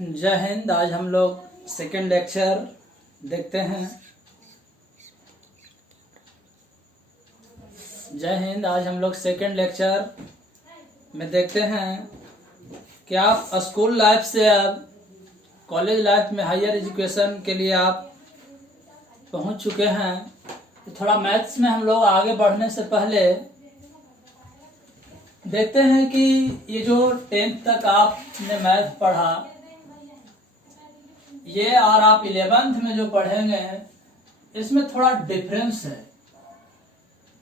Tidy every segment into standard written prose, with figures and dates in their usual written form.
जय हिंद। आज हम लोग सेकेंड लेक्चर देखते हैं। जय हिंद। आज हम लोग सेकेंड लेक्चर में देखते हैं कि आप स्कूल लाइफ से अब कॉलेज लाइफ में हायर एजुकेशन के लिए आप पहुंच चुके हैं। तो थोड़ा मैथ्स में हम लोग आगे बढ़ने से पहले देखते हैं कि ये जो 10th तक आपने मैथ पढ़ा, ये और आप 11th में जो पढ़ेंगे इसमें थोड़ा डिफरेंस है,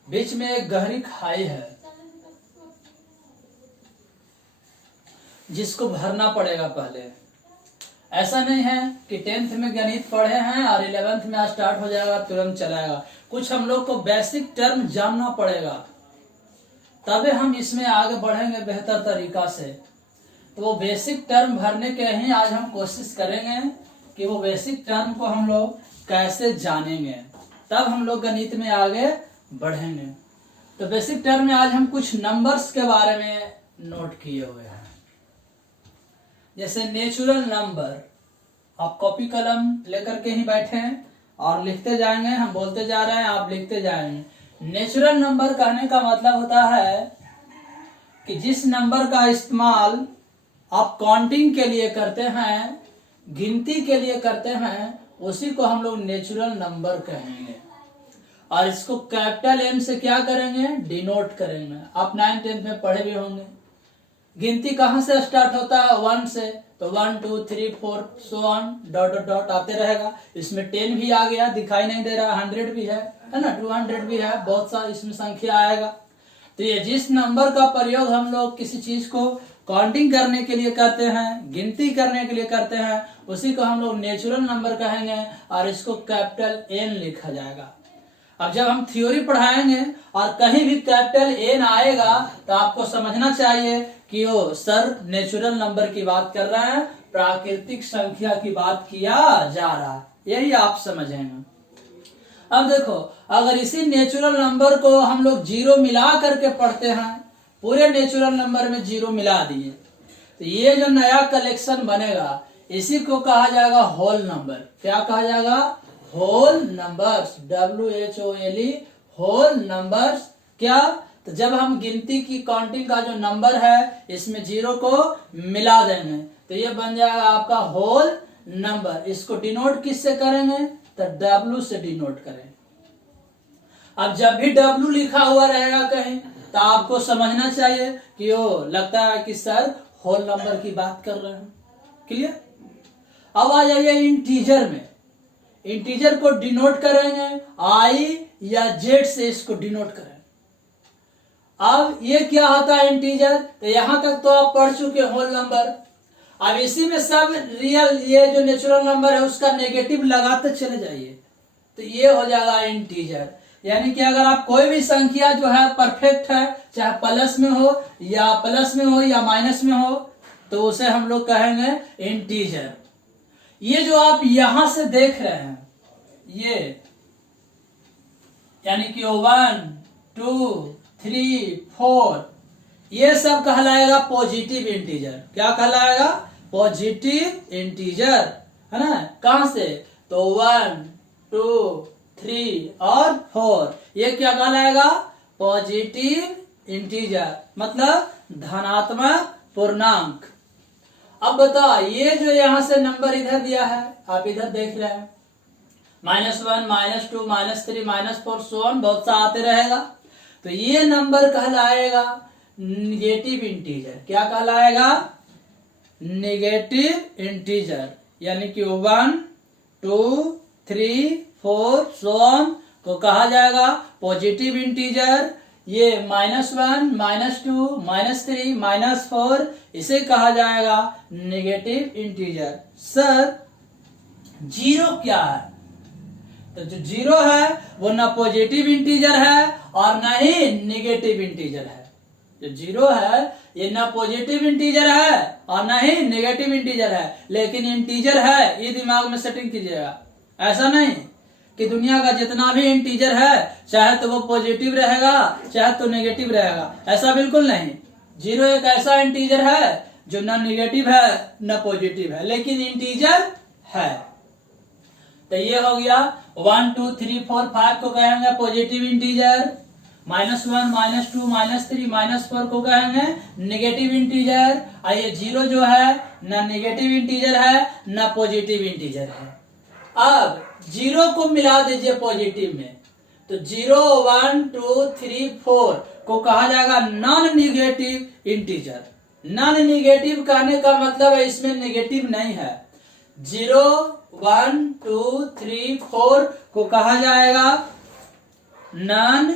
बीच में एक गहरी खाई है जिसको भरना पड़ेगा। पहले ऐसा नहीं है कि 10th में गणित पढ़े हैं और 11th में आज स्टार्ट हो जाएगा तुरंत चलाएगा। कुछ हम लोग को बेसिक टर्म जानना पड़ेगा, तभी हम इसमें आगे बढ़ेंगे बेहतर तरीका से। तो वो बेसिक टर्म भरने के ही आज हम कोशिश करेंगे कि वो बेसिक टर्म को हम लोग कैसे जानेंगे, तब हम लोग गणित में आगे बढ़ेंगे। तो बेसिक टर्म में आज हम कुछ नंबर्स के बारे में नोट किए हुए हैं, जैसे नेचुरल नंबर। आप कॉपी कलम लेकर के ही बैठे हैं और लिखते जाएंगे, हम बोलते जा रहे हैं, आप लिखते जाएंगे। नेचुरल नंबर कहने का मतलब होता है कि जिस नंबर का इस्तेमाल आप काउंटिंग के लिए करते हैं, गिनती के लिए करते हैं, उसी को हम लोग नेचुरल नंबर कहेंगे। और इसको कैपिटल एम से क्या करेंगे? डिनोट करेंगे। आप 9th 10th में पढ़े भी होंगे। गिनती कहाँ से स्टार्ट होता है? 1 से। तो 1 2 3 4 so on dot dot dot आते रहेगा। इसमें 10 भी आ गया, दिखाई नहीं दे रहा। 100 भी है ना, 200 भी है, बहुत सा इसमें संख्या आएगा। तो ये जिस नंबर का प्रयोग हम लोग किसी चीज को काउंटिंग करने के लिए करते हैं, गिनती करने के लिए करते हैं, उसी को हम लोग नेचुरल नंबर कहेंगे और इसको कैपिटल एन लिखा जाएगा। अब जब हम थ्योरी पढ़ाएंगे और कहीं भी कैपिटल एन आएगा तो आपको समझना चाहिए कि वो सर नेचुरल नंबर की बात कर रहा है, प्राकृतिक संख्या की बात किया जा रहा है, यही आप समझेंगे। अब देखो, अगर इसी नेचुरल नंबर को हम लोग जीरो मिला करके पढ़ते हैं, पूरे नेचुरल नंबर में जीरो मिला दिए, तो ये जो नया कलेक्शन बनेगा इसी को कहा जाएगा होल नंबर। क्या कहा जाएगा? Whole numbers. WHOLE, whole numbers. क्या? तो जब हम गिनती की काउंटिंग का जो नंबर है इसमें जीरो को मिला देंगे तो ये बन जाएगा आपका होल नंबर। इसको डिनोट किससे करेंगे? तो W से डिनोट करेंगे। अब जब भी W लिखा हुआ रहेगा कहीं तो आपको समझना चाहिए कि वो लगता है कि सर होल नंबर की बात कर रहे हैं। क्लियर? अब आ जाइए इंटीजर में। इंटीजर को डिनोट करेंगे I या Z से, इसको डिनोट करेंगे। अब ये क्या होता है इंटीजर? तो यहां तक तो आप पढ़ चुके होल नंबर। अब इसी में सब रियल, ये जो नेचुरल नंबर है उसका नेगेटिव लगाते चले जाइए तो ये हो जाएगा इंटीजर। यानी कि अगर आप कोई भी संख्या जो है परफेक्ट है, चाहे प्लस में हो या माइनस में हो, तो उसे हम लोग कहेंगे इंटीजर। ये जो आप यहां से देख रहे हैं ये, यानी कि 1 2 3 4, ये सब कहलाएगा पॉजिटिव इंटीजर। क्या कहलाएगा? पॉजिटिव इंटीजर, है ना। कहां से? तो 1 2 3 और 4, ये क्या कहलाएगा? पॉजिटिव इंटीजर, मतलब धनात्मक पूर्णांक। अब बताओ, ये जो यहां से नंबर इधर दिया है, आप इधर देख रहे हैं, -1 -2 -3 -4 सो ऑन, बहुत सा आते रहेगा। तो ये नंबर कहलाएगा निगेटिव इंटीजर। क्या कहलाएगा? Negative integer. यानी कि 1 2 3 4 सो ऑन को कहा जाएगा पॉजिटिव इंटीजर। ये -1 -2 -3 -4, इसे कहा जाएगा नेगेटिव इंटीजर। सर जीरो क्या है? तो जो जीरो है वो ना पॉजिटिव इंटीजर है और ना ही नेगेटिव इंटीजर है। जो जीरो है ये ना पॉजिटिव इंटीजर है और ना ही नेगेटिव इंटीजर है, लेकिन इंटीजर है, ये दिमाग में सेटिंग कीजिएगा। ऐसा नहीं कि दुनिया का जितना भी इंटीजर है चाहे तो वो पॉजिटिव रहेगा चाहे तो नेगेटिव रहेगा, ऐसा बिल्कुल नहीं। जीरो एक ऐसा इंटीजर है जो ना निगेटिव है ना पॉजिटिव है, लेकिन इंटीजर है। तो ये हो गया 1 2 3 4 5 को कहेंगे पॉजिटिव इंटीजर, -1 -2 -3 -4 को कहेंगे नेगेटिव इंटीजर। ये 0 जो है ना नेगेटिव इंटीजर है ना पॉजिटिव इंटीजर है। अब 0 को मिला दीजिए पॉजिटिव में, तो 0 1 2 3 4 को कहा जाएगा non negative integer. Non negative कहने का मतलब है इसमें नेगेटिव नहीं है। 0 1 2 3 4 को कहा जाएगा non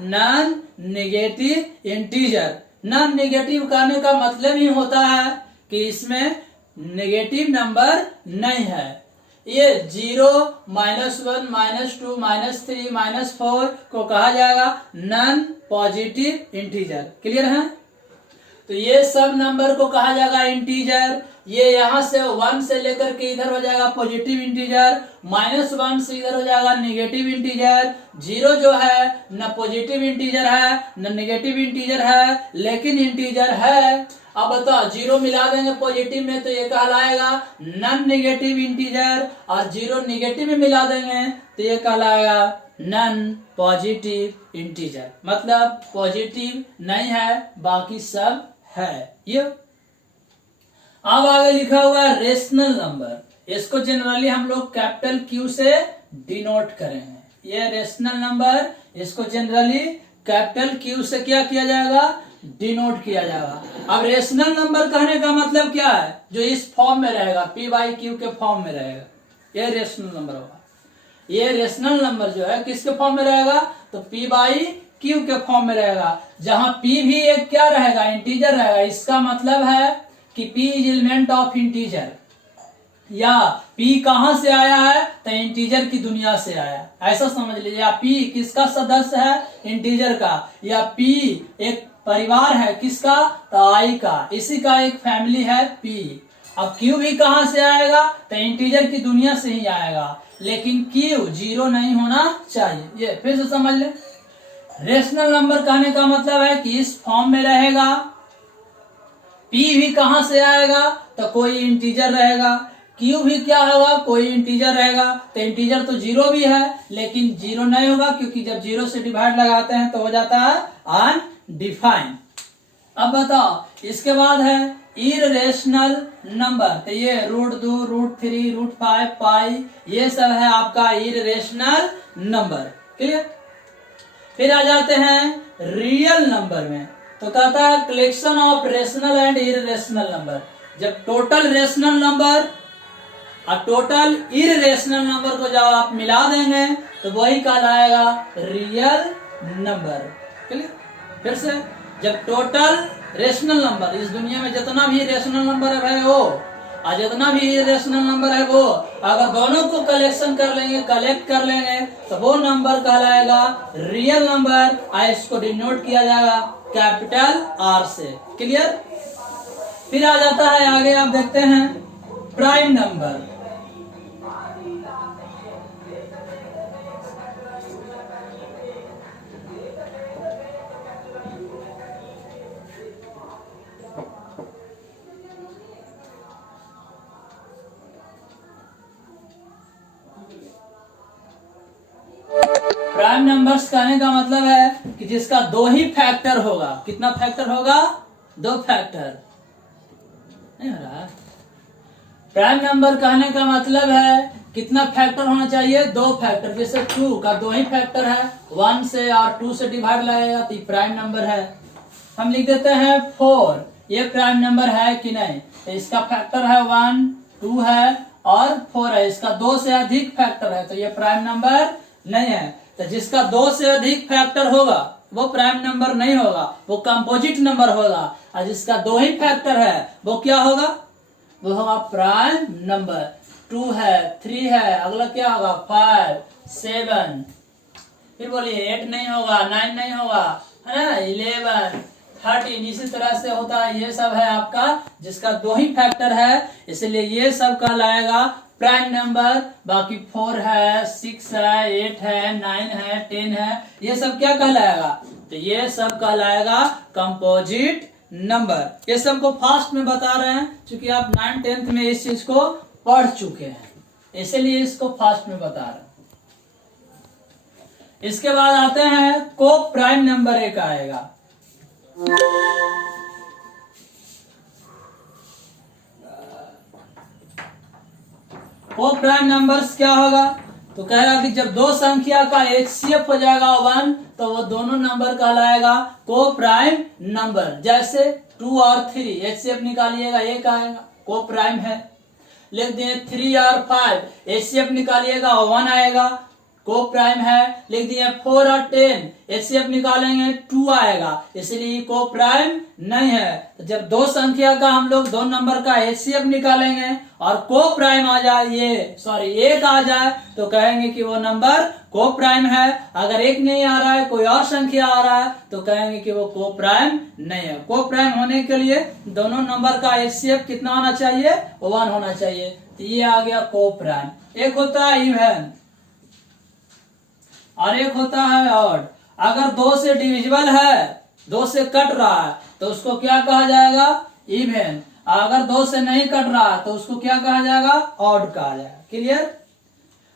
non negative integer. Non negative कहने का मतलब ही होता है कि इसमें नेगेटिव नंबर नहीं है। ये 0 -1 -2 -3 -4 को कहा जाएगा नॉन पॉजिटिव इंटीजर। क्लियर है? तो ये सब नंबर को कहा जाएगा इंटीजर। ये यहां से 1 से लेकर के इधर हो जाएगा पॉजिटिव इंटीजर, -1 से इधर हो जाएगा नेगेटिव इंटीजर। 0 जो है न पॉजिटिव इंटीजर है न नेगेटिव इंटीजर है, लेकिन इंटीजर है। अब बताओ 0 मिला देंगे पॉजिटिव में तो ये कहलाएगा नॉन नेगेटिव इंटीजर, और 0 नेगेटिव में मिला देंगे तो ये कहलाएगा नॉन पॉजिटिव इंटीजर। मतलब पॉजिटिव नहीं है, बाकी सब है। ये अब आगे लिखा हुआ है रेशनल नंबर। इसको जनरली हम लोग कैपिटल Q से डिनोट करेंगे। ये रेशनल नंबर, इसको जनरली कैपिटल Q से क्या किया जाएगा? डिनोट किया जाएगा। अब रेशनल नंबर कहने का मतलब क्या है? जो इस फॉर्म में रहेगा, P/Q के फॉर्म में रहेगा, ये रेशनल नंबर होगा। ये रेशनल नंबर जो है किसके फॉर्म में रहेगा? तो P/Q के फॉर्म में रहेगा, जहां P भी एक क्या रहेगा? इंटीजर रहेगा। इसका मतलब है कि P is element of integer, या P कहां से आया है? तो इंटीजर की दुनिया से आया, ऐसा समझ लीजिए। या P किसका सदस्य है? इंटीजर का। या P एक परिवार है, किसका? तो I का, इसी का एक फैमिली है P। अब Q भी कहां से आएगा? तो इंटीजर की दुनिया से ही आएगा, लेकिन Q 0 नहीं होना चाहिए। ये फिर से समझ ले। रेशनल नंबर कहने का मतलब है कि इस फॉर्म में रहेगा। P भी कहां से आएगा? तो कोई इंटीजर रहेगा। Q भी क्या होगा? कोई इंटीजर रहेगा। तो इंटीजर तो 0 भी है, लेकिन 0 नहीं होगा, क्योंकि जब 0 से डिवाइड लगाते हैं तो हो जाता है अनडिफाइंड। अब बताओ, इसके बाद है इररेशनल नंबर। तो ये √2 √3 √5 पाई, ये सब है आपका इररेशनल नंबर। क्लियर? फिर आ जाते हैं रियल नंबर में। तो कहता है collection of rational and irrational number. जब टोटल रेशनल नंबर और टोटल इररेशनल नंबर को जब आप मिला देंगे तो वही कहलाएगा रियल नंबर। क्लियर? फिर से, जब टोटल रेशनल नंबर, इस दुनिया में जितना भी रेशनल नंबर है वो, और जितना भी इररेशनल नंबर है वो, अगर दोनों को कलेक्शन कर लेंगे, कलेक्ट कर लेंगे, तो वो नंबर कहलाएगा रियल नंबर। और इसको डिनोट किया जाएगा कैपिटल R से। क्लियर? फिर आ जाता है आगे, आप देखते हैं प्राइम नंबर। प्राइम नंबर्स कहने का मतलब है कि जिसका 2 ही फैक्टर होगा। कितना फैक्टर होगा? 2 फैक्टर। नहीं हो रहा? प्राइम नंबर कहने का मतलब है कितना फैक्टर होना चाहिए? 2 फैक्टर। जैसे 2 का 2 ही फैक्टर है, 1 से और 2 से डिवाइड लगेगा तो ये प्राइम नंबर है। हम लिख देते हैं 4। ये प्राइम नंबर है कि नहीं? तो इसका फैक्टर है 1, 2 है और 4 है। इसका 2 से अधिक फैक्टर है तो ये प्राइम नंबर नहीं है। तो जिसका 2 से अधिक फैक्टर होगा वो प्राइम नंबर नहीं होगा, वो कंपोजिट नंबर होगा। और जिसका 2 ही फैक्टर है वो क्या होगा? वो होगा प्राइम नंबर। 2 है, 3 है, अगला क्या होगा? 5 7, फिर बोलिए 8 नहीं होगा, 9 नहीं होगा, है ना, 11 13, इसी तरह से होता है। ये सब है आपका जिसका 2 ही फैक्टर है, इसलिए ये सब कहलाएगा प्राइम नंबर। बाकी 4 है, 6 है, 8 है, 9 है, 10 है, ये सब क्या कहलाएगा? तो ये सब कहलाएगा कंपोजिट नंबर। ये सबको फास्ट में बता रहे हैं क्योंकि आप 9th 10th में इस चीज को पढ़ चुके हैं, इसलिए इसको फास्ट में बता रहे हैं। इसके बाद आते हैं को प्राइम नंबर एक आएगा। को प्राइम नंबर्स क्या होगा, तो कहेगा कि जब दो संख्या का HCF हो जाएगा 1 तो वो दोनों नंबर कहलाएगा को प्राइम नंबर। जैसे 2 और 3 HCF निकालिएगा 1 आएगा, को प्राइम है। लिख दिए 3 और 5 HCF निकालिएगा 1 आएगा, को प्राइम है। लिख दिए 4 और 10 HCF निकालेंगे 2 आएगा, इसलिए को प्राइम नहीं है। तो जब दो संख्या का हम लोग दो नंबर का HCF निकालेंगे और को प्राइम आ जाए, एक आ जाए तो कहेंगे कि वो नंबर को प्राइम है। अगर एक नहीं आ रहा है, कोई और संख्या आ रहा है तो कहेंगे कि वो को प्राइम नहीं है। को प्राइम होने के लिए दोनों नंबर का HCF कितना होना चाहिए, 1 होना चाहिए। तो ये आ गया को प्राइम। एक होता है इवन और एक होता है ऑड। अगर 2 से डिविजिबल है, 2 से कट रहा है तो उसको क्या कहा जाएगा, इवन। अगर 2 से नहीं कट रहा है तो उसको क्या कहा जाएगा, ऑड कहा जाएगा। क्लियर।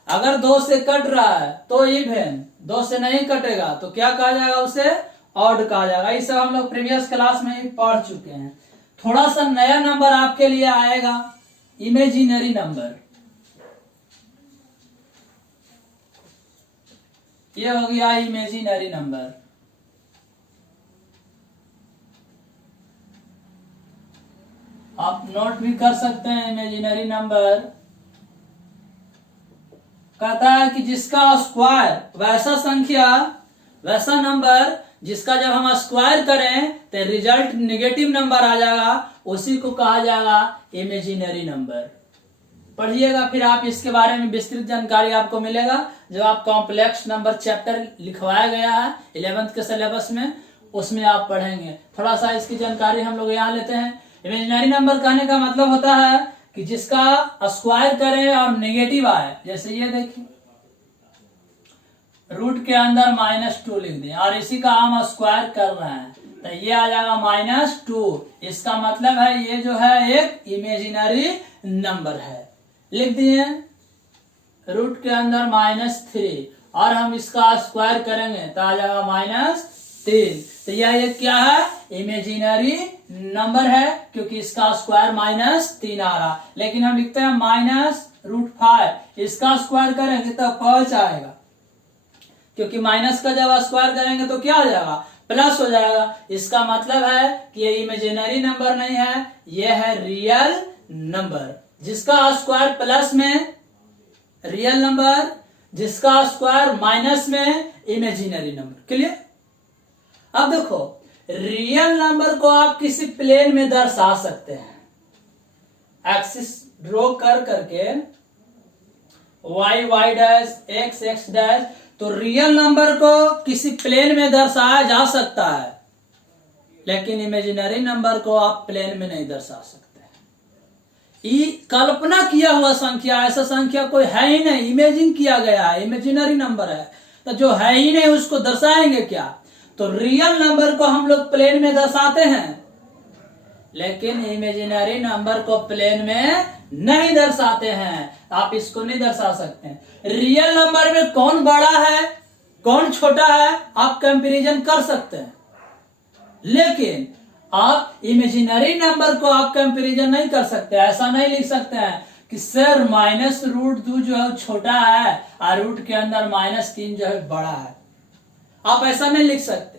अगर 2 से कट रहा है तो इवन, 2 से नहीं कटेगा तो क्या कहा जाएगा, उसे ऑड कहा जाएगा। ये सब हम लोग प्रीवियस क्लास में ही पढ़ चुके हैं। थोड़ा सा नया नंबर आपके लिए आएगा, इमेजिनरी नंबर। ये हो गया इमेजिनरी नंबर। आप नोट भी कर सकते हैं। इमेजिनरी नंबर कहता है कि जिसका स्क्वायर, वैसा संख्या, वैसा नंबर जिसका जब हम स्क्वायर करें तो रिजल्ट नेगेटिव नंबर आ जाएगा, उसी को कहा जाएगा इमेजिनरी नंबर। पढ़िएगा, फिर आप इसके बारे में विस्तृत जानकारी आपको मिलेगा जब आप कॉम्प्लेक्स नंबर चैप्टर लिखवाया गया है 11th के सिलेबस में, उसमें आप पढ़ेंगे। थोड़ा सा इसकी जानकारी हम लोग यहाँ लेते हैं। इमेजिनरी नंबर कहने का मतलब होता है कि जिसका स्क्वायर करें और नेगेटिव आए। जैसे ये देखिए, रूट के अंदर -2 लिख दें और इसी का हम स्क्वायर कर रहे हैं तो ये आ जाएगा -2। इसका मतलब है ये जो है एक इमेजिनरी नंबर है। लिख दिए रूट के अंदर -3 और हम इसका स्क्वायर करेंगे तो आ जाएगा -3। तो यह क्या है, इमेजिनरी नंबर है क्योंकि इसका स्क्वायर -3 आ रहा। लेकिन हम लिखते हैं -√5, इसका स्क्वायर करेंगे तो 5 आएगा, क्योंकि माइनस का जब स्क्वायर करेंगे तो क्या हो जाएगा, प्लस हो जाएगा। इसका मतलब है कि ये इमेजिनरी नंबर नहीं है, ये है रियल नंबर। जिसका स्क्वायर प्लस में रियल नंबर, जिसका स्क्वायर माइनस में इमेजिनरी नंबर। क्लियर। अब देखो, रियल नंबर को आप किसी प्लेन में दर्शा सकते हैं। एक्सिस ड्रॉ कर करके y डैश x डैश, तो रियल नंबर को किसी प्लेन में दर्शाया जा सकता है, लेकिन इमेजिनरी नंबर को आप प्लेन में नहीं दर्शा सकते। कल्पना किया हुआ संख्या, ऐसा संख्या कोई है ही नहीं, इमेजिन किया गया है, इमेजिनरी नंबर है, तो जो है ही नहीं उसको दर्शाएंगे क्या। तो रियल नंबर को हम लोग प्लेन में दर्शाते हैं, लेकिन इमेजिनरी नंबर को प्लेन में नहीं दर्शाते हैं। आप इसको नहीं दर्शा सकते हैं। रियल नंबर में कौन बड़ा है कौन छोटा है आप कंपैरिजन कर सकते हैं, लेकिन आप इमेजिनरी नंबर को आप कंपैरिजन नहीं कर सकते। ऐसा नहीं लिख सकते हैं कि सर -√2 जो है छोटा है और रूट के अंदर -3 जो है बड़ा है। आप ऐसा नहीं लिख सकते।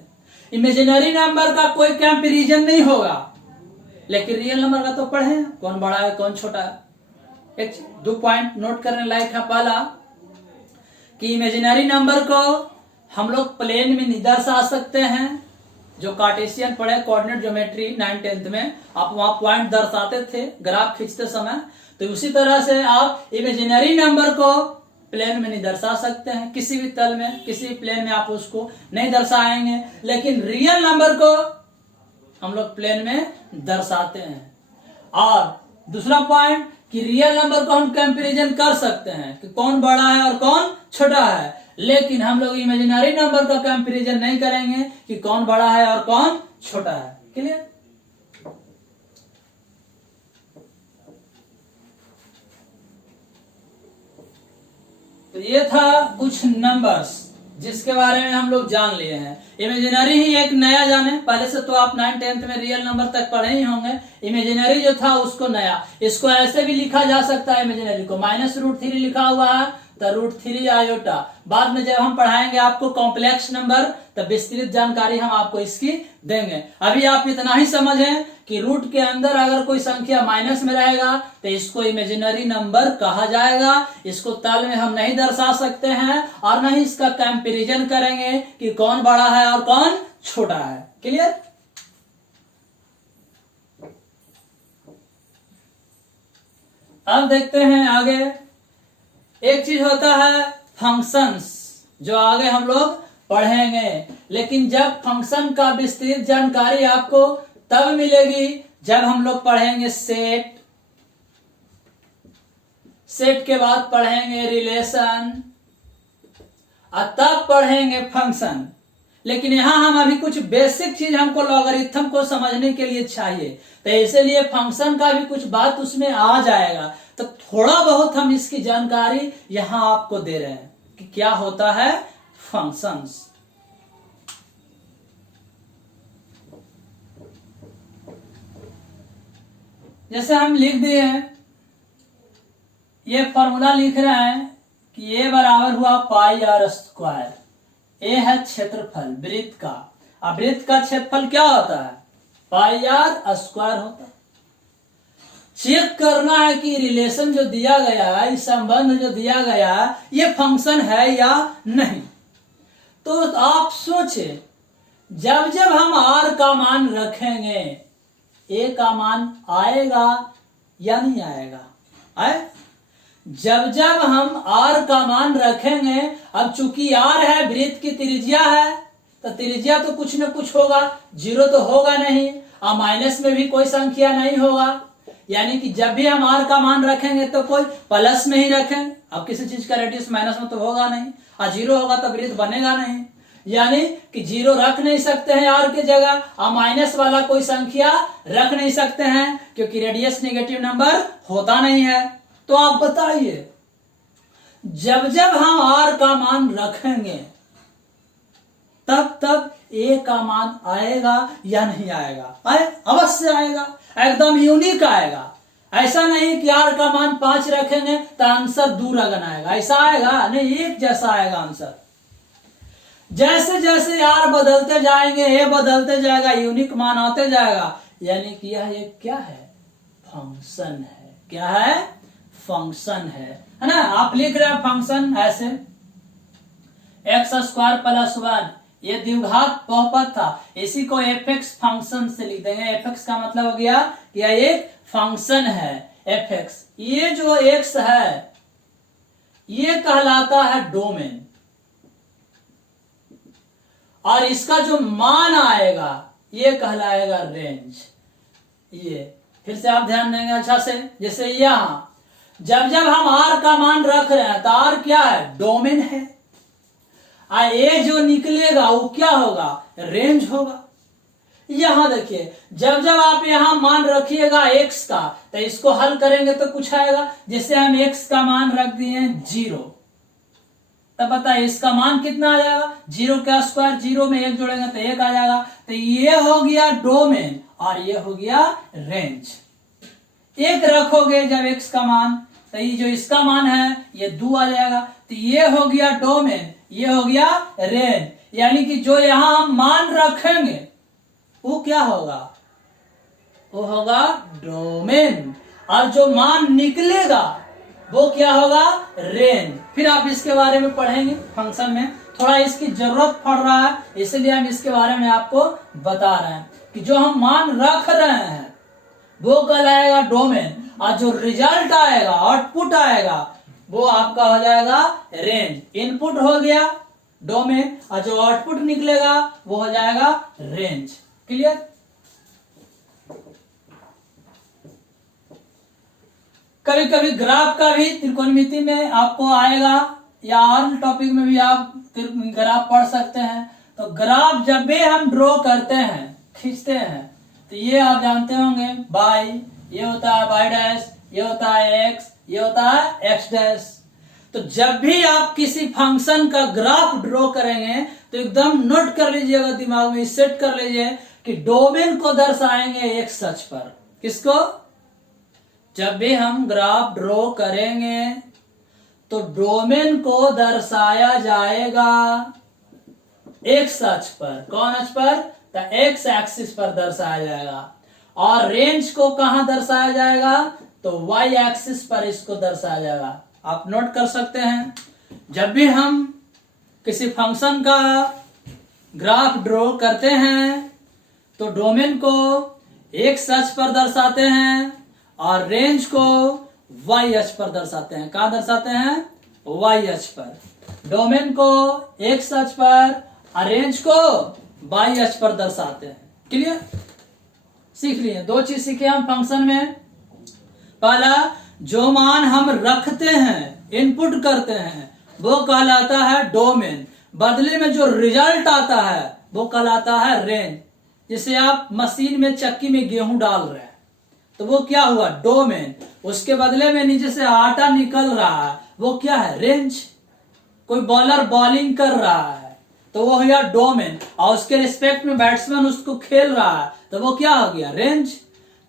इमेजिनरी नंबर का कोई कंपैरिजन नहीं होगा, लेकिन रियल नंबर का तो पढ़े कौन बड़ा है कौन छोटा है। एक 2 पॉइंट नोट करने लायक है। पहला कि इमेजिनरी नंबर को हम लोग प्लेन में नहीं दर्शा सकते हैं। जो कार्टेशियन पढ़े कोऑर्डिनेट ज्योमेट्री 9th 10th में, आप वहां पॉइंट दर्शाते थे ग्राफ खींचते समय, तो उसी तरह से आप इमेजिनरी नंबर को प्लेन में नहीं दर्शा सकते हैं। किसी भी तल में, किसी भी प्लेन में आप उसको नहीं दर्शाएंगे, लेकिन रियल नंबर को हम लोग प्लेन में दर्शाते हैं। और दूसरा पॉइंट कि रियल नंबर को हम कंपैरिजन कर सकते हैं कि कौन बड़ा है और कौन छोटा है, लेकिन हम लोग इमेजिनरी नंबर का कंपैरिजन नहीं करेंगे कि कौन बड़ा है और कौन छोटा है। क्लियर। तो ये था कुछ नंबर्स जिसके बारे में हम लोग जान लिए हैं। इमेजिनरी ही एक नया जाने, पहले से तो आप 9th 10th में रियल नंबर तक पढ़े ही होंगे। इमेजिनरी जो था उसको नया, इसको ऐसे भी लिखा जा सकता है इमेजिनरी को, -√3 लिखा हुआ है तो √3 आयोटा। बाद में जब हम पढ़ाएंगे आपको कॉम्प्लेक्स नंबर तब विस्तृत जानकारी हम आपको इसकी देंगे। अभी आप इतना ही समझें कि रूट के अंदर अगर कोई संख्या माइनस में रहेगा तो इसको इमेजिनरी नंबर कहा जाएगा। इसको तल में हम नहीं दर्शा सकते हैं और नहीं इसका कंपैरिजन करेंगे कि कौन बड़ा है और कौन छोटा है। क्लियर? अब देखते हैं आगे। एक चीज होता है फंक्शंस, जो आगे हम लोग पढ़ेंगे, लेकिन जब फंक्शन का विस्तृत जानकारी आपको तब मिलेगी जब हम लोग पढ़ेंगे सेट, सेट के बाद पढ़ेंगे रिलेशन और तब पढ़ेंगे फंक्शन। लेकिन यहां हम अभी कुछ बेसिक चीज हमको लॉगरिथम को समझने के लिए चाहिए, तो इसीलिए फंक्शन का भी कुछ बात उसमें आ जाएगा। तो थोड़ा बहुत हम इसकी जानकारी यहां आपको दे रहे हैं कि क्या होता है फंक्शंस। जैसे हम लिख दिए हैं, ये फॉर्मूला लिख रहे हैं कि ए बराबर हुआ πr²। ए है क्षेत्रफल वृत्त का, और वृत्त का क्षेत्रफल क्या होता है? πr² होता है। चेक करना है कि रिलेशन जो दिया गया है, इस संबंध जो दिया गया है, ये फंक्शन है या नहीं। तो आप सोचे, जब जब हम r का मान रखेंगे ए का मान आएगा या नहीं आएगा? आए? जब जब हम r का मान रखेंगे, अब चूंकि r है, वृत्त की त्रिज्या है, तो त्रिज्या तो कुछ न कुछ होगा, 0 तो होगा नहीं और माइनस में भी कोई संख्या नहीं होगा। यानी कि जब भी हम r का मान रखेंगे तो कोई प्लस में ही रखें। अब किसी चीज का रेडियस माइनस में तो होगा नहीं, और 0 होगा तो वृत्त बनेगा नहीं। यानी कि 0 रख नहीं सकते हैं r की जगह, और माइनस वाला कोई संख्या रख नहीं सकते हैं, क्योंकि रेडियस नेगेटिव नंबर होता नहीं है। तो आप बताइए, जब जब हम r का मान रखेंगे तब तब a का मान आएगा या नहीं आएगा? आए? अवश्य आएगा, एकदम यूनिक आएगा। ऐसा नहीं कि r का मान 5 रखेंगे तो आंसर दूरगन आएगा, ऐसा आएगा नहीं, एक जैसा आएगा आंसर। जैसे जैसे r बदलते जाएंगे, a बदलते जाएगा, यूनिक मान आते जाएगा। यानी कि यह एक क्या है? फंक्शन है। क्या है? फंक्शन है ना। आप लिख रहे हैं फंक्शन ऐसे, x² + 1, ये द्विघात बहुपद था, इसी को fx फंक्शन से लिख देंगे। fx का मतलब हो गया कि यह एक फंक्शन है fx। ये जो x है ये कहलाता है डोमेन, और इसका जो मान आएगा ये कहलाएगा रेंज। ये फिर से आप ध्यान देंगे अच्छा से। जैसे यहां जब जब हम r का मान रख रहे हैं तो r क्या है? डोमेन है। ए जो निकलेगा वो क्या होगा? रेंज होगा। यहां देखिए, जब जब आप यहां मान रखिएगा x का, तो इसको हल करेंगे तो कुछ आएगा। जैसे हम x का मान रख दिए 0, तब पता है इसका मान कितना आ जाएगा? 0 का स्क्वायर, 0 में 1 जोड़ेंगे तो 1 आ जाएगा। तो ये हो गया डोमेन और ये हो गया रेंज। 1 रखोगे जब x का मान, तो ये जो इसका मान है ये 2 आ जाएगा। तो ये हो गया डोमेन, ये हो गया रेंज। यानी कि जो यहां हम मान रखेंगे वो क्या होगा? वो होगा डोमेन, और जो मान निकलेगा वो क्या होगा? रेंज। फिर आप इसके बारे में पढ़ेंगे फंक्शन में, थोड़ा इसकी जरूरत पड़ रहा है, इसलिए हम इसके बारे में आपको बता रहे हैं कि जो हम मान रख रहे हैं वो कहलाएगा डोमेन, और जो रिजल्ट आएगा, आउटपुट आएगा, वो आपका हो जाएगा रेंज। इनपुट हो गया डोमेन और जो आउटपुट निकलेगा वो हो जाएगा रेंज। क्लियर? कभी कभी ग्राफ का भी त्रिकोणमिति में आपको आएगा, या और टॉपिक में भी आप ग्राफ पढ़ सकते हैं। तो ग्राफ जब भी हम ड्रॉ करते हैं, खींचते हैं, तो ये आप जानते होंगे बाई, ये होता है बाई डैश, ये होता है एक्स, ये होता है एक्स डैश। तो तो जब भी आप किसी फंक्शन का ग्राफ ड्रॉ करेंगे तो एकदम नोट कर लीजिएगा, दिमाग में सेट कर लीजिए कि डोमेन को दर्शाएंगे एक्स अक्ष पर। किसको? जब भी हम ग्राफ ड्रॉ करेंगे तो डोमेन को दर्शाया जाएगा एक्स अक्ष पर। कौन अक्ष पर? तो एक्स एक्सिस पर दर्शाया जाएगा। और रेंज को कहां दर्शाया जाएगा? तो वाई एक्सिस पर इसको दर्शाया जाएगा। आप नोट कर सकते हैं, जब भी हम किसी फंक्शन का ग्राफ ड्रॉ करते हैं तो डोमेन को एक्स अक्ष पर दर्शाते हैं और रेंज को वाई अक्ष पर दर्शाते हैं। कहां दर्शाते हैं? वाई अक्ष पर। डोमेन को एक्स अक्ष पर और रेंज को वाई अक्ष पर दर्शाते हैं। क्लियर? सीख लिए। दो चीज सीखे हम फंक्शन में। पहला, जो मान हम रखते हैं, इनपुट करते हैं, वो कहलाता है डोमेन। बदले में जो रिजल्ट आता है वो कहलाता है रेंज। जैसे आप मशीन में, चक्की में गेहूं डाल रहे हैं तो वो क्या हुआ? डोमेन। उसके बदले में नीचे से आटा निकल रहा है, वो क्या है? रेंज। कोई बॉलर बॉलिंग कर रहा है तो वो हो गया डोमेन, और उसके रिस्पेक्ट में बैट्समैन उसको खेल रहा है तो वो क्या हो गया? रेंज।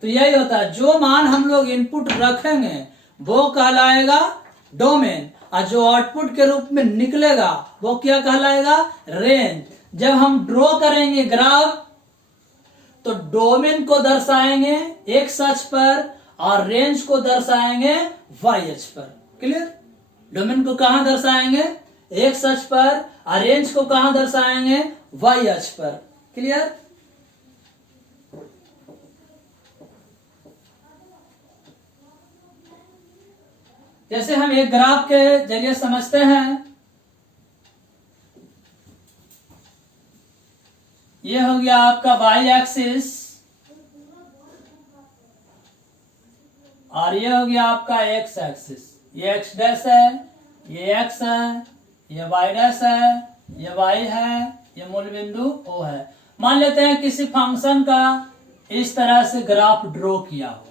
तो यही होता है, जो मान हम लोग इनपुट रखेंगे वो कहलाएगा डोमेन, और जो आउटपुट के रूप में निकलेगा वो क्या कहलाएगा? रेंज। जब हम ड्रॉ करेंगे ग्राफ तो डोमेन को दर्शाएंगे एक्स अक्ष पर और रेंज को दर्शाएंगे वाई अक्ष पर। क्लियर? डोमेन को कहां दर्शाएंगे? एक्स अक्ष पर, और रेंज को कहां दर्शाएंगे? वाई अक्ष पर। क्लियर? जैसे हम एक ग्राफ के जरिए समझते हैं, ये हो गया आपका वाई एक्सिस और ये हो गया आपका एक्स एक्सिस। ये एक्स डैश है, ये एक्स है, ये वाई डैश है, ये वाई है, ये मूल बिंदु ओ है। मान लेते हैं किसी फंक्शन का इस तरह से ग्राफ ड्रॉ किया हुआ है।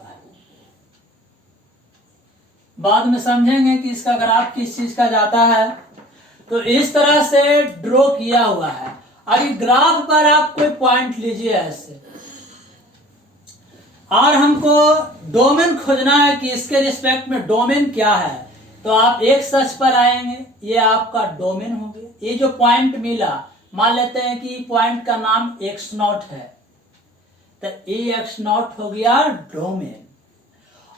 बाद में समझेंगे कि इसका ग्राफ किस चीज का जाता है। तो इस तरह से ड्रॉ किया हुआ है। अभी ग्राफ पर आप कोई पॉइंट लीजिए ऐसे, और हमको डोमेन खोजना है कि इसके रिस्पेक्ट में डोमेन क्या है। तो आप एक्स अक्ष पर आएंगे, ये आपका डोमेन हो गया। ये जो पॉइंट मिला, मान लेते हैं कि पॉइंट का नाम एक्स नॉट है, तो ए एक्स नॉट हो गया डोमेन।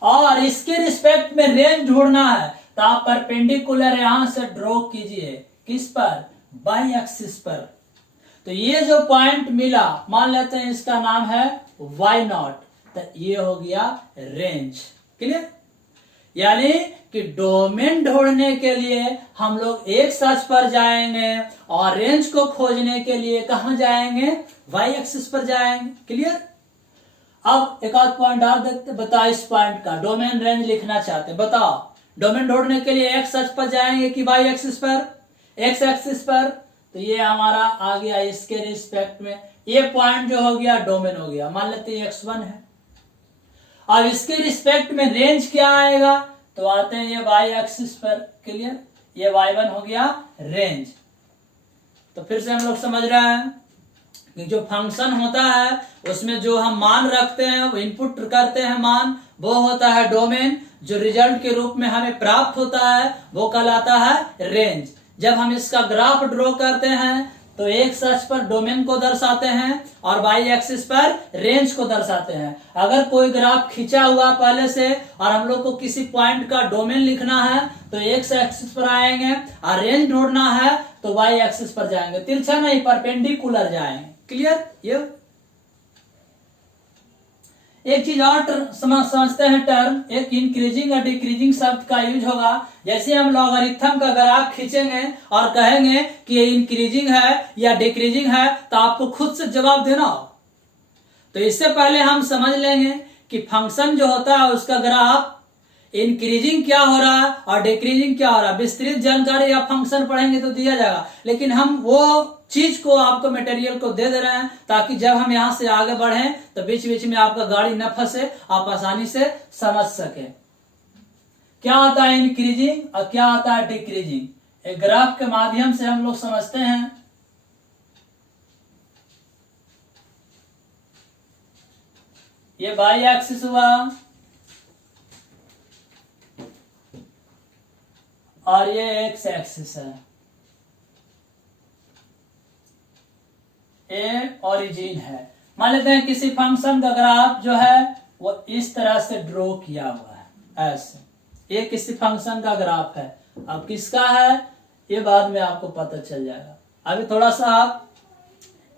और इसके रिस्पेक्ट में रेंज ढूंढना है तो आप परपेंडिकुलर यहां से ड्रॉ कीजिए। किस पर? बाई एक्सिस पर। तो ये जो पॉइंट मिला, मान लेते हैं इसका नाम है वाई नॉट, तो ये हो गया रेंज। क्लियर? यानी कि डोमेन ढूंढने के लिए हम लोग एक्स अक्ष पर जाएंगे और रेंज को खोजने के लिए कहां जाएंगे? वाई एक्सिस पर जाएंगे। क्लियर? अब एक आध पॉइंट और देखते। बताओ इस पॉइंट का डोमेन रेंज लिखना चाहते हैं, बताओ। डोमेन ढूंढने के लिए एक्स अक्ष पर जाएंगे कि वाई एक्सिस पर? एक्स एक्सिस पर। तो ये हमारा आ गया इसके रिस्पेक्ट में, ये पॉइंट जो हो गया डोमेन हो गया। मान लेते हैं x1 है। अब इसके रिस्पेक्ट में रेंज क्या आएगा? तो आते हैं ये वाई एक्सिस पर। क्लियर? ये y1 हो गया रेंज। तो फिर से हम लोग समझ रहे हैं कि जो फंक्शन होता है उसमें जो हम मान रखते हैं, वो इनपुट करते हैं मान, वो होता है डोमेन। जो रिजल्ट के रूप में हमें प्राप्त होता है वो कहलाता है रेंज। जब हम इसका ग्राफ ड्रॉ करते हैं तो एक्स अक्ष पर डोमेन को दर्शाते हैं और वाई एक्सिस पर रेंज को दर्शाते हैं। अगर कोई ग्राफ खींचा हुआ पहले से और हम लोग को किसी पॉइंट का डोमेन लिखना है तो एक्स एक्सिस पर आएंगे, और रेंज ढूंढना है तो वाई एक्सिस पर जाएंगे। तिरछा नहीं, परपेंडिकुलर जाएंगे। क्लियर? ये एक चीज और समझते हैं टर्म, एक इंक्रीजिंग और डिक्रीजिंग शब्द का यूज होगा। जैसे हम लॉगरिथम का ग्राफ खींचेंगे और कहेंगे कि ये इंक्रीजिंग है या डिक्रीजिंग है, तो आपको खुद से जवाब देना हो। तो इससे पहले हम समझ लेंगे कि फंक्शन जो होता है उसका ग्राफ इंक्रीजिंग क्या हो रहा है और डिक्रीजिंग क्या हो रहा है। विस्तृत जानकारी आप फंक्शन पढ़ेंगे तो दिया जाएगा, लेकिन हम वो चीज को आपको मटेरियल को दे रहे हैं ताकि जब हम यहां से आगे बढ़ें तो बीच बीच में आपका गाड़ी न फंसे, आप आसानी से समझ सके। क्या होता है इंक्रीजिंग और क्या होता है डिक्रीजिंग। एक ग्राफ के माध्यम से हम लोग समझते हैं। ये वाई एक्सिस हुआ और ये एक्स एक्सिस है, ए ओरिजिन है। मान लेते हैं किसी फंक्शन का ग्राफ जो है वो इस तरह से ड्रॉ किया हुआ है, ऐसे। ये किसी फंक्शन का ग्राफ है। अब किसका है ये बाद में आपको पता चल जाएगा। अभी थोड़ा सा आप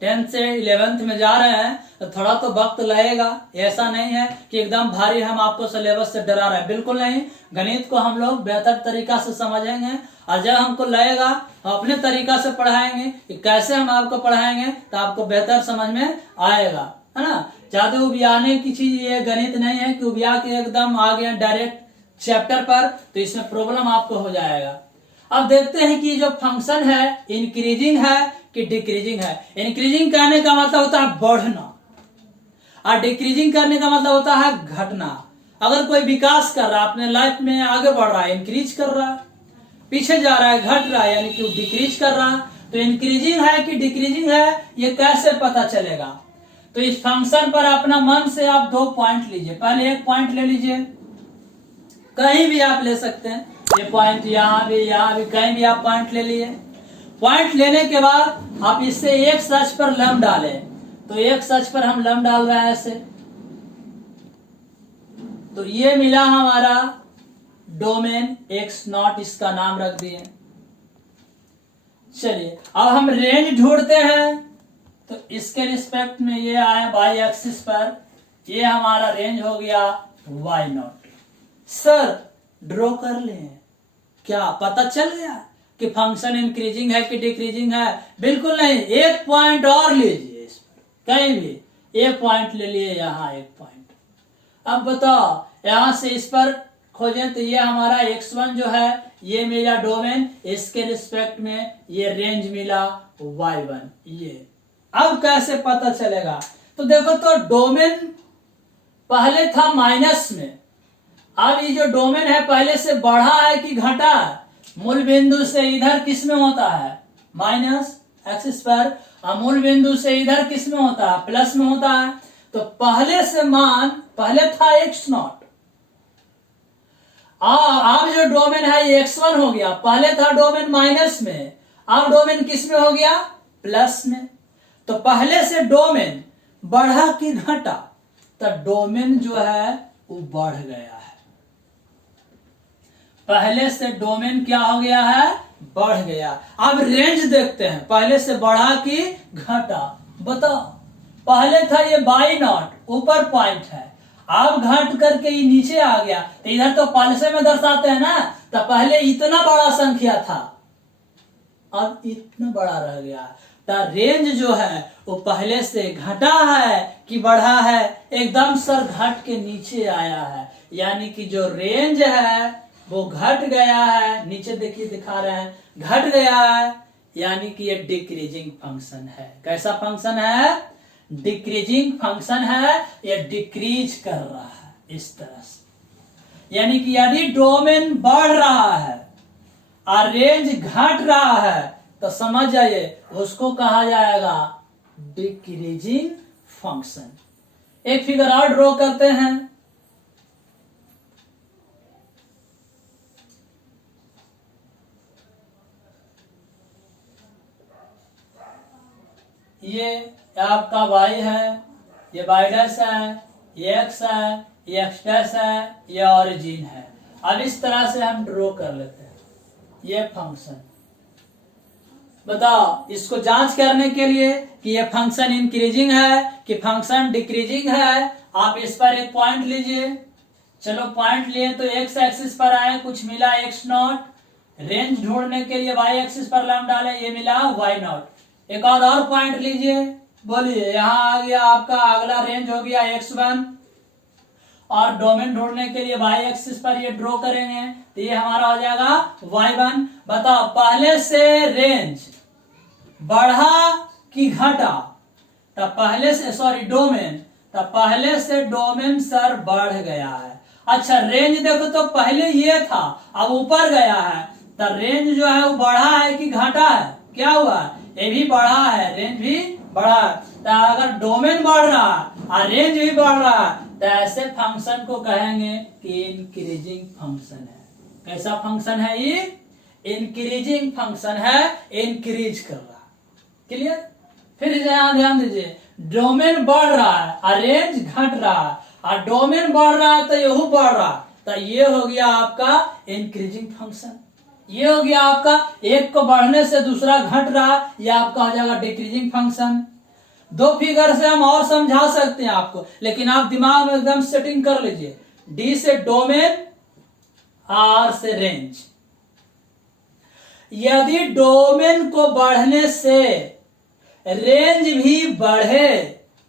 10th से 11th में जा रहे हैं तो थोड़ा तो वक्त लगेगा। ऐसा नहीं है कि एकदम भारी हम आपको सिलेबस से डरा रहे हैं, बिल्कुल नहीं। गणित को हम लोग बेहतर तरीका से समझेंगे और जब हमको लगेगा हम अपने तरीका से पढ़ाएंगे कि कैसे हम आपको पढ़ाएंगे तो आपको बेहतर समझ में आएगा, है ना। ज्यादा उबियाने की चीज ये गणित नहीं है कि उबिया के एकदम आ गए डायरेक्ट चैप्टर पर, तो इसमें प्रॉब्लम आपको हो जाएगा। अब देखते हैं कि जो फंक्शन है इंक्रीजिंग है कि डिक्रीजिंग है। इंक्रीजिंग कहने का मतलब होता है बढ़ना और डिक्रीजिंग करने का मतलब होता है घटना। अगर कोई विकास कर रहा है अपने लाइफ में, आगे बढ़ रहा है, इंक्रीज कर रहा है, पीछे जा रहा है, घट रहा है, यानी कि डिक्रीज कर रहा है, तो इंक्रीजिंग है कि डिक्रीजिंग है ये कैसे पता चलेगा। तो इस फंक्शन पर अपना मन से आप 2 पॉइंट लीजिए। पहले एक पॉइंट ले लीजिए, कहीं भी आप ले सकते हैं। ये पॉइंट यहाँ भी कहीं भी आप पॉइंट ले लिए। पॉइंट लेने के बाद आप इससे एक सच पर लंब डालें, तो एक सच पर हम लंब डाल रहे हैं ऐसे, तो ये मिला हमारा डोमेन x0, इसका नाम रख दिए। चलिए अब हम रेंज ढूंढते हैं, तो इसके रिस्पेक्ट में ये आए y एक्सिस पर, ये हमारा रेंज हो गया y0। सर ड्रॉ कर लें, क्या पता चल गया कि फंक्शन इंक्रीजिंग है कि डिक्रीजिंग है? बिल्कुल नहीं। एक पॉइंट और लीजिए इस पर, कहीं भी एक पॉइंट ले लिए, यहाँ एक पॉइंट। अब बताओ यहां से इस पर खोजें तो ये हमारा x1 जो है ये मिला डोमेन, इसके रिस्पेक्ट में ये रेंज मिला y1। ये अब कैसे पता चलेगा? तो देखो, तो डोमेन पहले था माइनस में, अब ये जो डोमेन है पहले से बढ़ा है कि घटा है? मूल बिंदु से इधर किस में होता है? माइनस एक्सिस पर। और मूल बिंदु से इधर किस में होता है? प्लस में होता है। तो पहले से मान पहले था x0, अब जो डोमेन है ये x1 हो गया। पहले था डोमेन माइनस में, अब डोमेन किस में हो गया? प्लस में। तो पहले से डोमेन बढ़ा कि घटा? तो डोमेन जो है वो बढ़ गया है। पहले से डोमेन क्या हो गया है? बढ़ गया। अब रेंज देखते हैं, पहले से बढ़ा कि घटा? बताओ, पहले था ये y0, ऊपर पॉइंट है, अब घट करके ये नीचे आ गया, तो इधर तो पालसे में दर्शाते हैं ना, तो पहले इतना बड़ा संख्या था, अब इतना बड़ा रह गया। तो रेंज जो है वो पहले से घटा है कि बढ़ा है? एकदम सर घट के नीचे आया है, यानी कि जो रेंज है वो घट गया है। नीचे देखिए दिखा रहे हैं, घट गया है, यानी कि ये डिक्रीजिंग फंक्शन है। कैसा फंक्शन है? डिक्रीजिंग फंक्शन है, ये डिक्रीज कर रहा है इस तरह से। यानी कि यदि डोमेन बढ़ रहा है और रेंज घट रहा है तो समझ जाइए उसको कहा जाएगा डिक्रीजिंग फंक्शन। एक फिगर और ड्रॉ करते हैं। ये आपका y है, ये y डैश है, ये x है, ये x डैश है, ये ओरिजिन है। अब इस तरह से हम ड्रॉ कर लेते हैं ये फंक्शन। बताओ, इसको जांच करने के लिए कि ये फंक्शन इंक्रीजिंग है कि फंक्शन डिक्रीजिंग है, आप इस पर एक पॉइंट लीजिए। चलो पॉइंट लिए तो x एक्सिस पर आए, कुछ मिला x0। रेंज ढूंढने के लिए y एक्सिस पर लंब डाले, ये मिला y0। एक और पॉइंट लीजिए, बोलिए। यहाँ आ गया आपका अगला रेंज हो गया x1, और डोमेन ढूंढने के लिए y एक्सिस पर ये ड्रॉ करेंगे तो ये हमारा हो जाएगा y1। बताओ, पहले से रेंज बढ़ा कि घटा? तब पहले से डोमेन, तब पहले से डोमेन सर बढ़ गया है, अच्छा रेंज देखो तो पहले ये था, अब ऊपर गया है, तो रेंज जो है वो बढ़ा है कि घटा है? क्या हुआ? ये भी बढ़ा है, रेंज भी बढ़ा है। तो अगर डोमेन बढ़ रहा है और रेंज भी बढ़ रहा है तो ऐसे फंक्शन को कहेंगे कि इंक्रीजिंग फंक्शन है। कैसा फंक्शन है ये? इंक्रीजिंग फंक्शन है, इंक्रीज कर रहा है। क्लियर? फिर यहां ध्यान दीजिए, डोमेन बढ़ रहा है और रेंज घट रहा है, और डोमेन बढ़ रहा है तो यहू बढ़ रहा है, तो ये हो गया आपका इंक्रीजिंग फंक्शन। ये हो गया आपका एक को बढ़ने से दूसरा घट रहा, ये आपका हो जाएगा डिक्रीजिंग फंक्शन। दो फिगर से हम और समझा सकते हैं आपको, लेकिन आप दिमाग में एकदम सेटिंग कर लीजिए। डी से डोमेन, आर से रेंज। यदि डोमेन को बढ़ने से रेंज भी बढ़े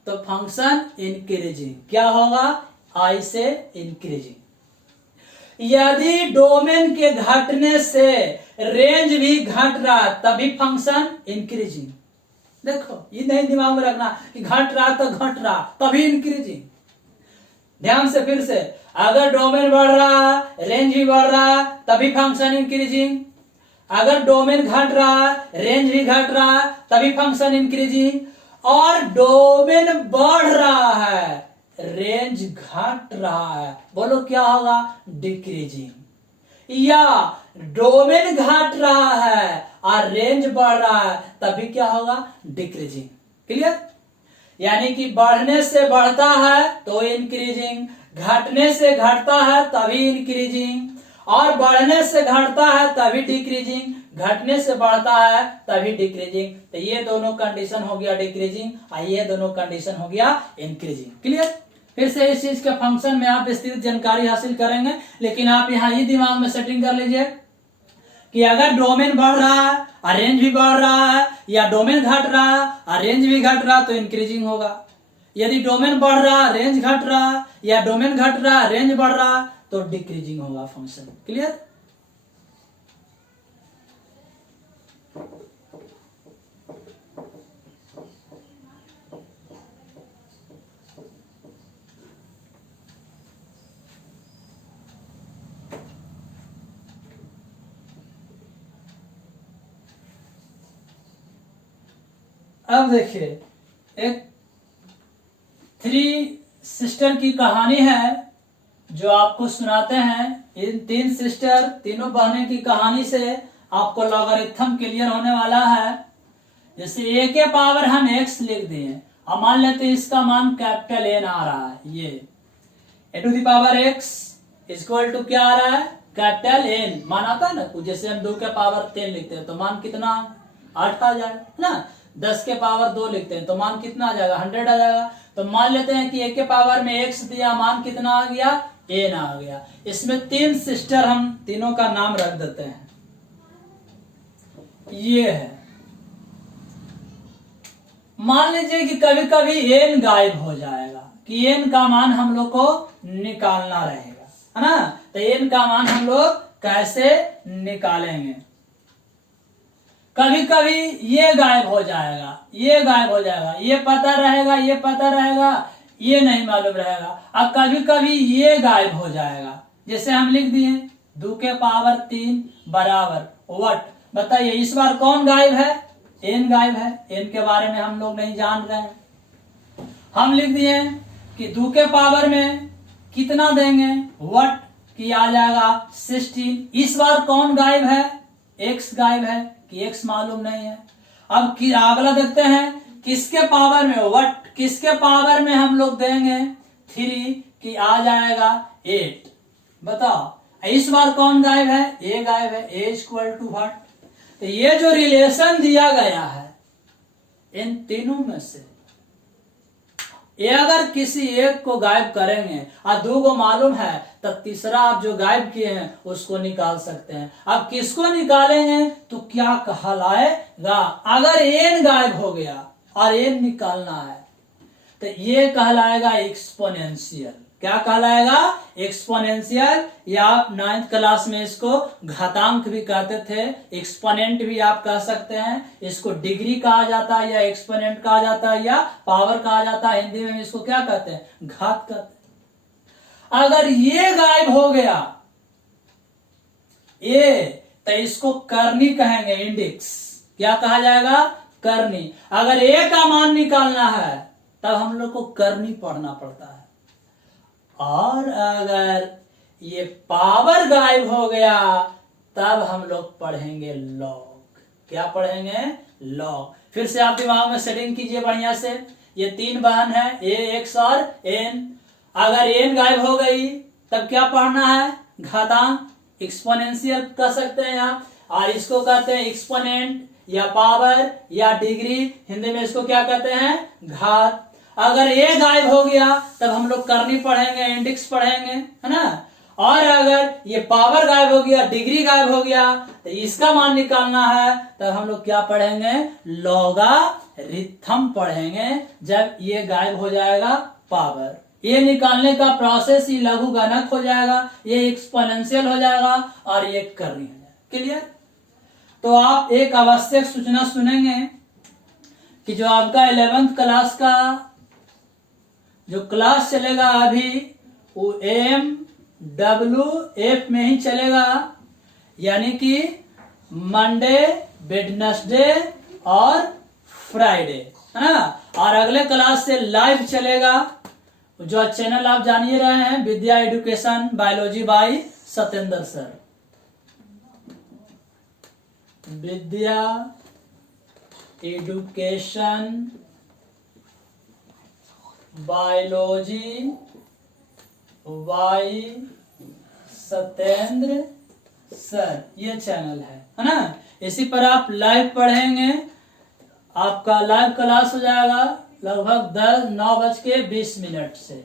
तो फंक्शन इंक्रीजिंग। क्या होगा? आई से इंक्रीजिंग। यदि डोमेन के घटने से रेंज भी घट रहा तभी फंक्शन इंक्रीजिंग। देखो ये नहीं दिमाग में रखना कि घट रहा तो घट रहा तभी इंक्रीजिंग। ध्यान से फिर से, अगर डोमेन बढ़ रहा रेंज भी बढ़ रहा तभी फंक्शन इंक्रीजिंग। अगर डोमेन घट रहा रेंज भी घट रहा तभी फंक्शन इंक्रीजिंग। और डोमेन बढ़ रहा है रेंज घट रहा है, बोलो क्या होगा? डिक्रीजिंग। या डोमेन घट रहा है और रेंज बढ़ रहा है तभी क्या होगा? डिक्रीजिंग। क्लियर? यानी कि बढ़ने से बढ़ता है तो इंक्रीजिंग, घटने से घटता है तभी इंक्रीजिंग, और बढ़ने से घटता है तभी डिक्रीजिंग, घटने से बढ़ता है तभी डिक्रीजिंग। तो ये दोनों कंडीशन हो गया डिक्रीजिंग और ये दोनों कंडीशन हो गया इंक्रीजिंग। क्लियर? फिर से इस चीज के फंक्शन में आप विस्तृत जानकारी हासिल करेंगे, लेकिन आप यहाँ ही दिमाग में सेटिंग कर लीजिए कि अगर डोमेन बढ़ रहा है और रेंज भी बढ़ रहा है, या डोमेन घट रहा है और रेंज भी घट रहा तो इंक्रीजिंग होगा। यदि डोमेन बढ़ रहा रेंज घट रहा, या डोमेन घट रहा रेंज बढ़ रहा तो डिक्रीजिंग होगा फंक्शन। क्लियर? अब देखिए, एक थ्री सिस्टर की कहानी है जो आपको सुनाते हैं। इन तीन सिस्टर, तीनों बहनें की कहानी से आपको लॉगरिथम क्लियर होने वाला है। जैसे a के पावर हम x लिख दिए, अब मान लेते हैं इसका मान कैपिटल N आ रहा है, ये a to the power x equal to क्या आ रहा है? Capital N। मान आता है ना, जैसे हम 2 के पावर 10 लिखते हैं तो मान कितना? 8 आ जाएगा ना। 10 के पावर 2 लिखते हैं तो मान कितना आ जाएगा? 100 आ जाएगा। तो मान लेते हैं कि a के पावर में x दिया, मान कितना आ गया? N आ गया। इसमें तीन सिस्टर, हम तीनों का नाम रख देते हैं। ये है, मान लीजिए कि कभी कभी n गायब हो जाएगा, कि n का मान हम लोग को निकालना रहेगा, है ना। तो n का मान हम लोग कैसे निकालेंगे? कभी कभी ये गायब हो जाएगा, ये गायब हो जाएगा, ये पता रहेगा, ये पता रहेगा, ये नहीं मालूम रहेगा। अब कभी कभी ये गायब हो जाएगा, जैसे हम लिख दिए 2 के पावर 3 बराबर वट। बताइए इस बार कौन गायब है? n गायब है। n के बारे में हम लोग नहीं जान रहे हैं। हम लिख दिए कि 2 के पावर में कितना देंगे? वट, की आ जाएगा 16। इस बार कौन गायब है? x गायब है, कि x मालूम नहीं है। अब अगला देखते हैं, किसके पावर में? वट। किसके पावर में हम लोग देंगे? 3, की आ जाएगा 8। बताओ इस बार कौन गायब है? a गायब है। a equal to what. तो ये जो रिलेशन दिया गया है इन तीनों में से ये अगर किसी एक को गायब करेंगे और 2 को मालूम है तो तीसरा आप जो गायब किए हैं उसको निकाल सकते हैं। अब किसको निकालेंगे तो क्या कहलाएगा? अगर n गायब हो गया और n निकालना है तो ये कहलाएगा एक्सपोनेंशियल। क्या कहलाएगा? एक्सपोनेंशियल, या आप 9th क्लास में इसको घातांक भी कहते थे, एक्सपोनेंट भी आप कह सकते हैं। इसको डिग्री कहा जाता है, या एक्सपोनेंट कहा जाता है, या पावर कहा जाता है। हिंदी में इसको क्या कहते हैं? घात कहते हैं। अगर ये गायब हो गया ये, तो इसको करनी कहेंगे, इंडेक्स क्या कहा जाएगा, करनी। अगर ए का मान निकालना है तब हम लोग को करनी पढ़ना पड़ता है। और अगर ये पावर गायब हो गया तब हम लोग पढ़ेंगे लॉग। क्या पढ़ेंगे, लॉग। फिर से आप दिमाग में सेटिंग कीजिए बढ़िया से। ये 3 बहन है, ए, एक्स और एन। अगर एन गायब हो गई तब क्या पढ़ना है, घातांक, एक्सपोनेंशियल कह सकते हैं यहाँ, और इसको कहते हैं एक्सपोनेंट या पावर या डिग्री, हिंदी में इसको क्या कहते हैं, घात। अगर ये गायब हो गया तब हम लोग करनी पढ़ेंगे, इंडेक्स पढ़ेंगे, है ना। और अगर ये पावर गायब हो गया, डिग्री गायब हो गया, तो इसका मान निकालना है तब हम लोग क्या पढ़ेंगे, लॉगारिथम पढ़ेंगे। जब ये गायब हो जाएगा पावर, ये निकालने का प्रोसेस ही लघु गणक हो जाएगा, ये एक्सपोनेंशियल हो जाएगा और ये करनी हो जाएगा। क्लियर। तो आप एक आवश्यक सूचना सुनेंगे कि जो आपका 11th क्लास का जो क्लास चलेगा अभी वो MWF में ही चलेगा, यानी कि मंडे, वेडनेसडे और फ्राइडे, है ना। और अगले क्लास से लाइव चलेगा, जो चैनल आप जान ही रहे हैं, Vidya education biology by Satyendra sir. Vidya education biology by Satyendra sir, ये चैनल है ना। इसी पर आप लाइव पढ़ेंगे। आपका लाइव क्लास हो जाएगा लगभग 9:20 से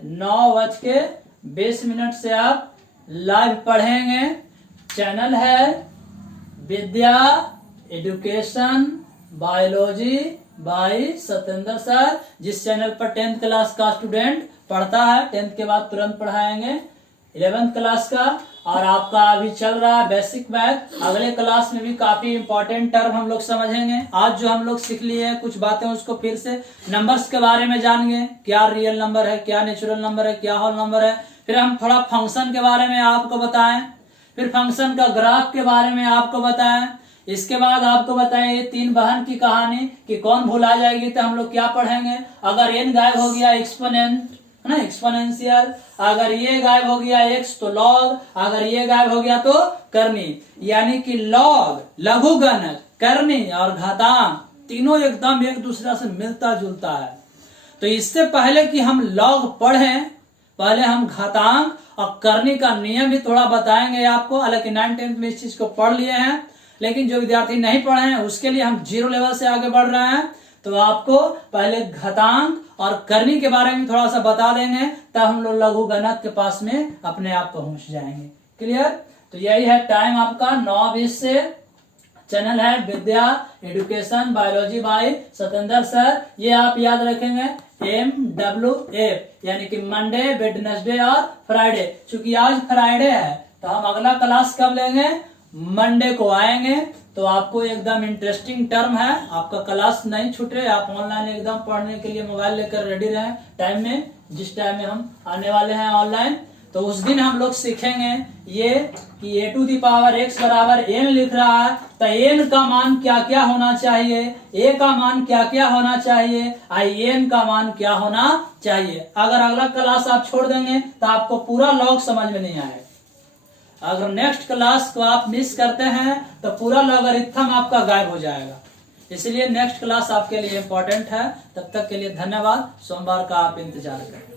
9:20 से आप लाइव पढ़ेंगे। चैनल है Vidya education biology by Satyendra sir, जिस चैनल पर 10th क्लास का स्टूडेंट पढ़ता है। 10th के बाद तुरंत पढ़ाएंगे 11th क्लास का। और आपका अभी चल रहा है बेसिक मैथ। अगले क्लास में भी काफी इंपॉर्टेंट टर्म हम लोग समझेंगे। आज जो हम लोग सीख लिए हैं कुछ बातें, उसको फिर से नंबर्स के बारे में जानेंगे, क्या रियल नंबर है, क्या नेचुरल नंबर है, क्या होल नंबर है। फिर हम थोड़ा फंक्शन के बारे में आपको बताएं, फिर फंक्शन का ग्राफ के बारे में आपको बताएं। इसके बाद आपको बताएं ये 3 बहन की कहानी कि कौन भुला जाएगी, तो हम लोग क्या पढ़ेंगे। अगर एन गायब हो गया एक्सपोनेंट, है ना, एक्सपोनेंशियल। अगर ये गायब हो गया एक्स तो लॉग, अगर ये गायब हो गया तो करनी। यानी कि लॉग, लघुगणक, करनी और घातांक तीनों एकदम एक दूसरे से मिलता जुलता है। तो इससे पहले कि हम लॉग पढ़ें, पहले हम घातांक और करनी का नियम भी थोड़ा बताएंगे आपको। हालांकि 9th-10th में इस चीज को पढ़ लिए हैं, लेकिन जो विद्यार्थी नहीं पढ़े हैं उसके लिए हम 0 लेवल से आगे बढ़ रहे हैं। तो आपको पहले घातांक और करनी के बारे में थोड़ा सा बता देंगे, तब हम लोग लघु गणक के पास में अपने आप पहुंच जाएंगे। क्लियर। तो यही है टाइम आपका 9:20 से। चैनल है Vidya education biology by Satyendra sir. ये आप याद रखेंगे MWF, यानी कि मंडे, वेडनेसडे और फ्राइडे। चूंकि आज फ्राइडे है तो हम अगला क्लास कब लेंगे, मंडे को आएंगे। तो आपको एकदम इंटरेस्टिंग टर्म है, आपका क्लास नहीं छूटे, आप ऑनलाइन एकदम पढ़ने के लिए मोबाइल लेकर रेडी रहें टाइम में, जिस टाइम में हम आने वाले हैं ऑनलाइन। तो उस दिन हम लोग सीखेंगे ये कि a⁴x बराबर n लिख रहा है, तो n का मान क्या क्या होना चाहिए, a का मान क्या क्या होना चाहिए, n का मान क्या होना चाहिए। अगर अगला क्लास आप छोड़ देंगे तो आपको पूरा लॉग समझ में नहीं आएगा। अगर नेक्स्ट क्लास को आप मिस करते हैं तो पूरा लॉगरिथम आपका गायब हो जाएगा। इसलिए नेक्स्ट क्लास आपके लिए इंपॉर्टेंट है। तब तक के लिए धन्यवाद। सोमवार का आप इंतजार करें।